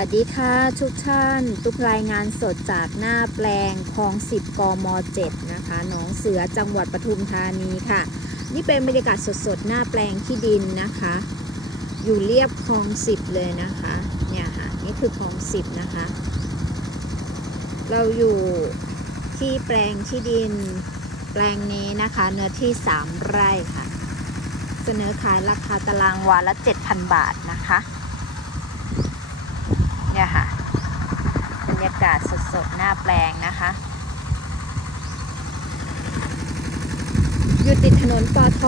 วัสดีค่ะ ทุกท่าน ทุกรายงานสดจากหน้าแปลงคลอง 10 กม 7 นะคะหนองเสือจังหวัดปทุมธานีค่ะ นี่เป็นบรรยากาศสดๆ หน้าแปลงที่ดินนะคะ อยู่เรียบคลอง 10 เลยนะคะ เนี่ยค่ะ นี่คือคลอง 10 นะคะ เราอยู่ที่แปลงที่ดินแปลงนี้นะคะ เนื้อที่ 3 ไร่ค่ะ เสนอขายราคาตารางวาละ 7,000 บาทนะคะ เนี่ยค่ะบรรยากาศ สดๆ หน้าแปลงนะคะ อยู่ติดถนนปท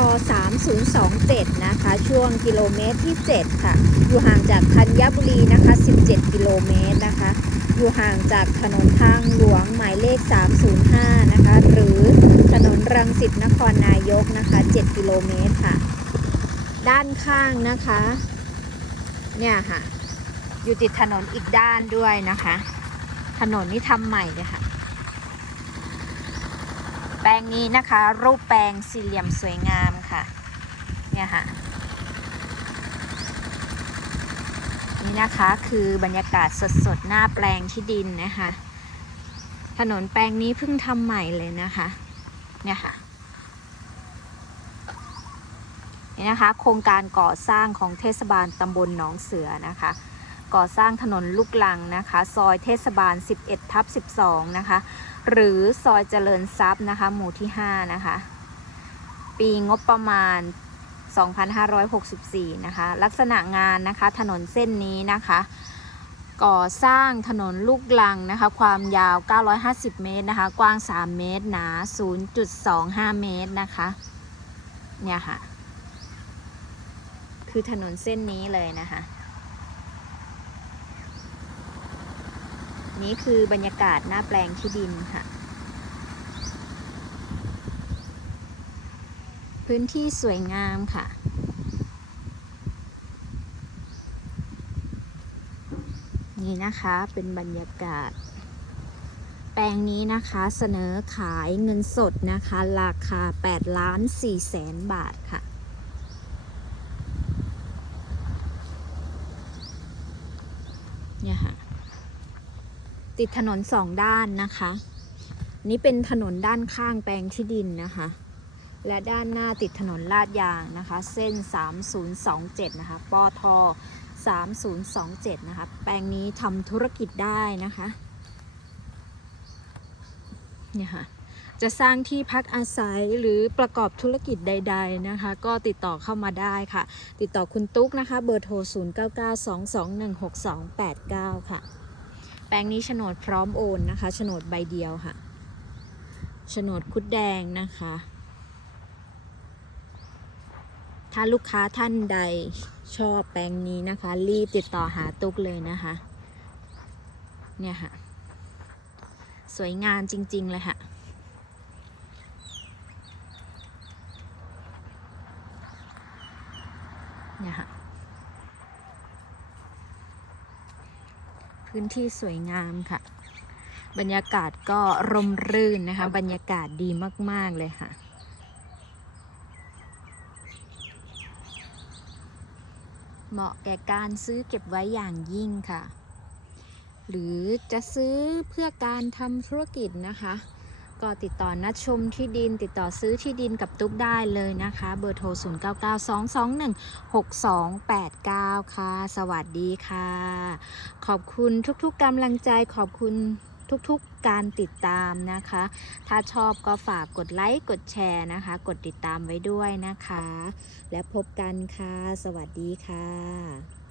3027 นะคะ ช่วงกิโลเมตรที่ 7 ค่ะ อยู่ห่างจากธัญบุรีนะคะ 17 กิโลเมตรนะคะ อยู่ห่างจากถนนทางหลวงหมายเลข 305 นะคะ หรือถนนรังสิตนครนายกนะคะ 7 กิโลเมตรค่ะ ด้านข้างนะคะ เนี่ยค่ะอยู่ติดถนนอีกด้านด้วยนะคะ ถนนนี่ทำใหม่เลยค่ะ แปลงนี้นะคะ รูปแปลงสี่เหลี่ยมสวยงามค่ะ เนี่ยค่ะ นี่นะคะคือบรรยากาศสดๆ หน้าแปลงที่ดินนะคะ ถนนแปลงนี้เพิ่งทำใหม่เลยนะคะ เนี่ยค่ะนี่นะคะ โครงการก่อสร้างของเทศบาลตำบลหนองเสือนะคะ ก่อสร้างถนนลูกลังนะคะ ซอยเทศบาล 11ทับ12 นะคะ หรือซอยเจริญทรัพย์นะคะ หมู่ที่ 5 นะคะ ปีงบประมาณ 2564 นะคะ ลักษณะงานนะคะ ถนนเส้นนี้นะคะ ก่อสร้างถนนลูกลังนะคะ ความยาว 950 เมตรนะคะ กว้าง 3 เมตร หนา 0.25 เมตรนะคะ เนี่ยค่ะ คือถนนเส้นนี้เลยนะคะ นี่คือบรรยากาศหน้าแปลงที่ดินค่ะ พื้นที่สวยงามค่ะ นี่นะคะเป็นบรรยากาศ แปลงนี้นะคะเสนอขายเงินสดนะคะ ราคา8ล้าน4แสนบาทค่ะเนี่ยค่ะ ติดถนนสองด้านนะคะ นี่เป็นถนนด้านข้างแปลงที่ดินนะคะ และด้านหน้าติดถนนลาดยางนะคะ เส้น 3027 นะคะปท3027 นะคะ แปลงนี้ทำธุรกิจได้นะคะเนี่ยค่ะจะสร้างที่พักอาศัยหรือประกอบธุรกิจใด ๆนะคะ ก็ติดต่อเข้ามาได้ค่ะ ติดต่อคุณตุ๊กนะคะ เบอร์โทร 0992216289 ค่ะ แปลงนี้โฉนดพร้อมโอนนะคะโฉนดใบเดียวค่ะโฉนดคุดแดงนะคะ ถ้าลูกค้าท่านใดชอบแปลงนี้นะคะ รีบติดต่อหาตุ๊กเลยนะคะ เนี่ยค่ะ สวยงามจริง ๆ เลยค่ะเนี่ยค่ะ พื้นที่สวยงามค่ะ บรรยากาศก็ร่มรื่นนะคะ บรรยากาศดีมาก ๆ เลยค่ะเหมาะแก่การซื้อเก็บไว้อย่างยิ่งค่ะ หรือจะซื้อเพื่อการทำธุรกิจนะคะ ก็ติดต่อนัดชมที่ดินติดต่อซื้อที่ดินกับตุ๊กได้เลยนะคะ เบอร์โทร 0992216289 ค่ะ สวัสดีค่ะ ขอบคุณทุกๆกำลังใจขอบคุณทุกๆการติดตามนะคะ ถ้าชอบก็ฝากกดไลค์ กดแชร์นะคะ กดติดตามไว้ด้วยนะคะ และพบกันค่ะ สวัสดีค่ะ